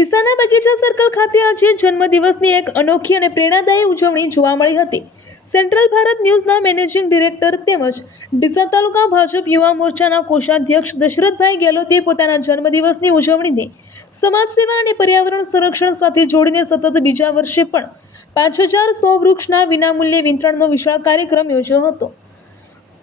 ડીસાના બગીચા સર્કલ ખાતે આજે જન્મદિવસની એક અનોખી અને પ્રેરણાદાયી ઉજવણી જોવા મળી હતી। સેન્ટ્રલ ભારત ન્યૂઝના મેનેજિંગ ડિરેક્ટર તેમજ ડીસા તાલુકા ભાજપ યુવા મોરચાના કોષાધ્યક્ષ દશરથભાઈ ગેહલોતે પોતાના જન્મદિવસની ઉજવણીને સમાજ સેવા અને પર્યાવરણ સંરક્ષણ સાથે જોડીને સતત બીજા વર્ષે પણ 5100 વૃક્ષના વિનામૂલ્યે વિતરણનો વિશાળ કાર્યક્રમ યોજ્યો હતો।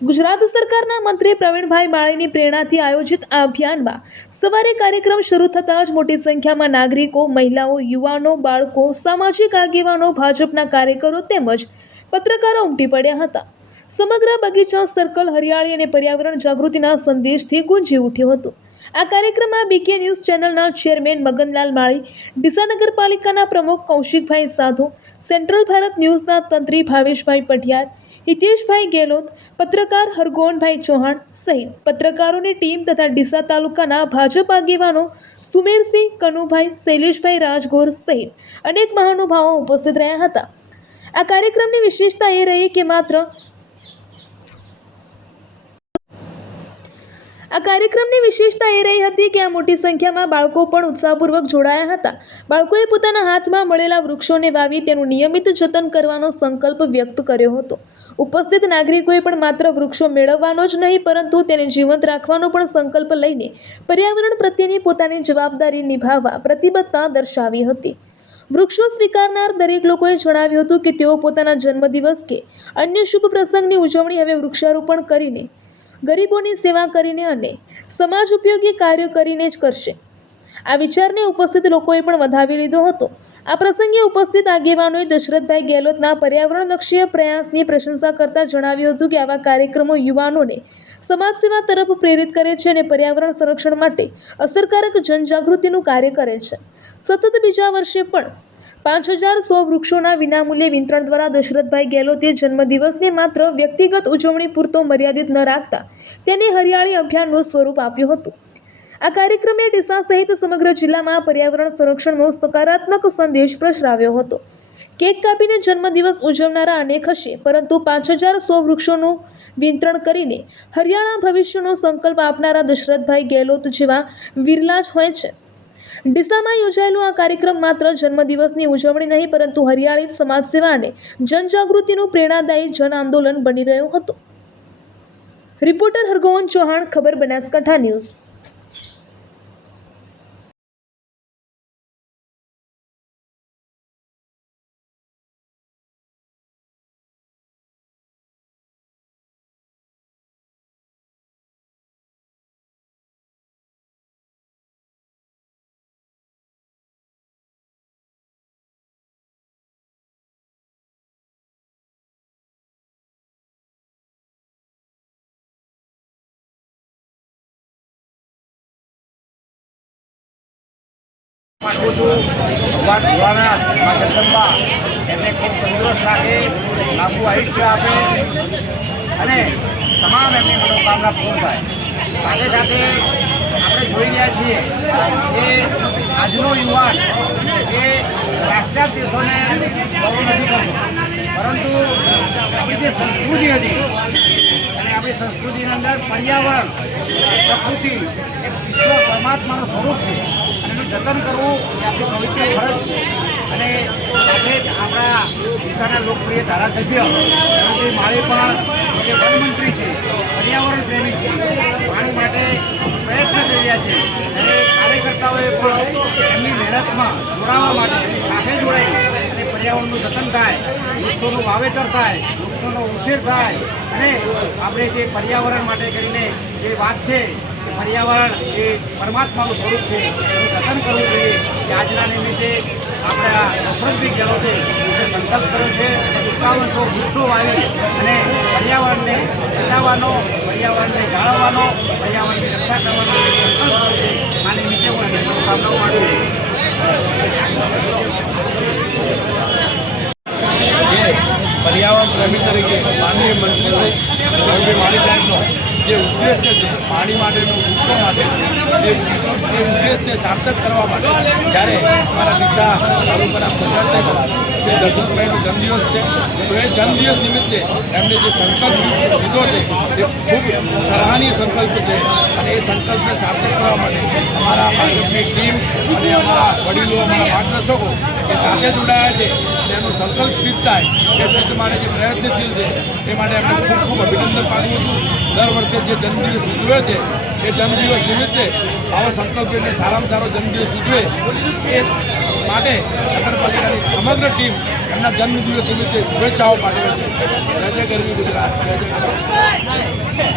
ગુજરાત સરકારના મંત્રી પ્રવીણભાઈ બાળીની પ્રેરણાથી આયોજિત આ અભિયાનમાં સવારે કાર્યક્રમ શરૂ થતાં જ મોટી સંખ્યામાં નાગરિકો, મહિલાઓ, યુવાનો, બાળકો, સામાજિક આગેવાનો, ભાજપના કાર્યકરો તેમજ પત્રકારો ઉમટી પડ્યા હતા। સમગ્ર બગીચા સર્કલ હરિયાળી અને પર્યાવરણ જાગૃતિના સંદેશથી ગુંજી ઉઠ્યું હતું। આ કાર્યક્રમમાં બીકે ન્યૂઝ ચેનલના ચેરમેન મગનલાલ માળી, ડીસા નગરપાલિકાના પ્રમુખ કૌશિકભાઈ સાધુ, સેન્ટ્રલ ભારત ન્યૂઝના તંત્રી ભાવેશભાઈ પઢિયાર, હિતેશભાઈ ગેહલોત, પત્રકાર હરગોવનભાઈ ચૌહાણ સહિત પત્રકારોની ટીમ તથા ડીસા તાલુકાના ભાજપ આગેવાનો સુમેરસિંહ, કનુભાઈ, શૈલેષભાઈ રાજગોર સહિત અનેક મહાનુભાવો ઉપસ્થિત રહ્યા હતા। આ કાર્યક્રમની વિશેષતા એ રહી કે આ મોટી સંખ્યામાં બાળકો પણ ઉત્સાહપૂર્વક જોડાયા હતા। બાળકોએ પોતાના હાથમાં મળેલા વૃક્ષોને વાવી તેનું નિયમિત જતન કરવાનો સંકલ્પ વ્યક્ત કર્યો હતો। ઉપસ્થિત નાગરિકોએ પણ માત્ર વૃક્ષો મેળવવાનો જ નહીં પરંતુ તેને જીવંત રાખવાનો પણ સંકલ્પ લઈને પર્યાવરણ પ્રત્યેની પોતાની જવાબદારી નિભાવવા પ્રતિબદ્ધતા દર્શાવી હતી। વૃક્ષો સ્વીકારનાર દરેક લોકોએ જણાવ્યું હતું કે તેઓ પોતાના જન્મદિવસ કે અન્ય શુભ પ્રસંગની ઉજવણી હવે વૃક્ષારોપણ કરીને, ગરીબોની સેવા કરીને અને સમાજ ઉપયોગી કાર્ય કરીને જ કરશે। આ વિચારને ઉપસ્થિત લોકોએ પણ વધાવી લીધો હતો। આ પ્રસંગે ઉપસ્થિત આગેવાનોએ દશરથભાઈ ગેહલોતના પર્યાવરણલક્ષી પ્રયાસની પ્રશંસા કરતા જણાવ્યું હતું કે આવા કાર્યક્રમો યુવાનોને સમાજ સેવા તરફ પ્રેરિત કરે છે અને પર્યાવરણ સંરક્ષણ માટે અસરકારક જનજાગૃતિનું કાર્ય કરે છે। સતત બીજા વર્ષે પણ 5100 વૃક્ષોના વિનામૂલ્યે વિતરણ દ્વારા દશરથભાઈ ગેહલોતે જન્મદિવસને માત્ર વ્યક્તિગત ઉજવણી પૂરતો મર્યાદિત ન રાખતા તેને હરિયાળી અભિયાનનું સ્વરૂપ આપ્યું હતું। આ કાર્યક્રમે ડીસા સહિત સમગ્ર જિલ્લામાં પર્યાવરણ સંરક્ષણનો સકારાત્મક સંદેશ પ્રસરાવ્યો હતો। કેક કાપીને જન્મદિવસ ઉજવનારા અનેક હશે પરંતુ 5100 વૃક્ષોનું વિતરણ કરીને હરિયાળા ભવિષ્યનો સંકલ્પ આપનારા દશરથભાઈ ગેહલોત જેવા વિરલા જ હોય છે। ડીસામાં યોજાયેલો આ કાર્યક્રમ માત્ર જન્મદિવસની ઉજવણી નહીં પરંતુ હરિયાળી સમાજ સેવા અને જનજાગૃતિનું પ્રેરણાદાયી જન આંદોલન બની રહ્યો હતો। રિપોર્ટર હરગોવન ચૌહાણ, ખબર બનાસકાંઠા ન્યૂઝ। પાઠવું છું ભગવાન ભોળાનાથ મા જગદંબા એમને ખૂબ તંદુરસ્ત રાખે, લાંબુ આયુષ્ય આપે અને તમામ એમની મનોકામના પૂર્ણ થાય। સાથે સાથે આપણે જોઈ રહ્યા છીએ કે આજનો યુવાન એ પાશ્ચાત્ય દેશોને ફોલો નથી કરતો પરંતુ આપણી જે સંસ્કૃતિ હતી અને આપણી સંસ્કૃતિની અંદર પર્યાવરણ, પ્રકૃતિ એ વિશ્વ પરમાત્માનું સ્વરૂપ છે અને એનું જતન કરવું એ આપણી પવિત્ર ફરજ છે। અને સાથે જ આપણા ડીસાના લોકપ્રિય ધારાસભ્ય પ્રવીણભાઈ માળી પણ જે વનમંત્રી છે, પર્યાવરણ પ્રેમી છે, પાણી માટે પ્રયત્ન કરી રહ્યા છે અને કાર્યકર્તાઓએ પણ એમની મહેનતમાં જોડાવા માટે એમની સાથે જોડાઈ અને પર્યાવરણનું જતન થાય, વૃક્ષોનું વાવેતર થાય, વૃક્ષોનો ઉછેર થાય અને આપણે જે પર્યાવરણ માટે કરીને જે વાત છે કે પર્યાવરણ એ પરમાત્માનું સ્વરૂપ છે એનું જતન કરવું જોઈએ કે આજના નિમિત્તે આપણા દશરથભાઈ ગેહલોતે જે સંકલ્પ કર્યો છે 5100 વૃક્ષો વાવી અને પર્યાવરણને બચાવવાનો, પર્યાવરણને જાળવવાનો, પર્યાવરણની રક્ષા કરવાનો સંકલ્પ કર્યો છે। આ નિમિત્તે હું એમને શુભકામનાઓ પાઠવું છું। જે પર્યાવરણ પ્રેમી તરીકે માનનીય મંત્રી પ્રવીણભાઈ માળી સાહેબનો જે ઉદ્દેશ્ય છે પાણી માટેનું, વૃક્ષો માટે ઉદ્દેશને સાર્થક કરવા માટે જ્યારે અમારા ડીસા તાલુકાના પ્રશાસક શ્રી દર્શનભાઈનો જન્મદિવસ છે તો એ જન્મદિવસ નિમિત્તે એમને જે સંકલ્પ લીધો છે એ ખૂબ સરાહનીય સંકલ્પ છે અને એ સંકલ્પને સાર્થક કરવા માટે અમારા ભાજપની ટીમ અને અમારા વડીલો અમારા માર્ગદર્શકો એ સાથે જોડાયા છે અને એમનો સંકલ્પ સિદ્ધ થાય એ સિદ્ધ માટે જે પ્રયત્નશીલ છે એ માટે એમને ખૂબ ખૂબ અભિનંદન પાઠવું છું. દર વર્ષે જે જન્મદિવસ ઉજવે છે એ જન્મદિવસ નિમિત્તે આવો સંકલ્પ લઈને સારામાં સારો જન્મદિવસ ઉજવે એ માટે નગરપાલિકાની સમગ્ર ટીમ એમના જન્મદિવસ નિમિત્તે શુભેચ્છાઓ પાઠવે છે. જય જય ગરવી ગુજરાત, જય જય ગુજરાત.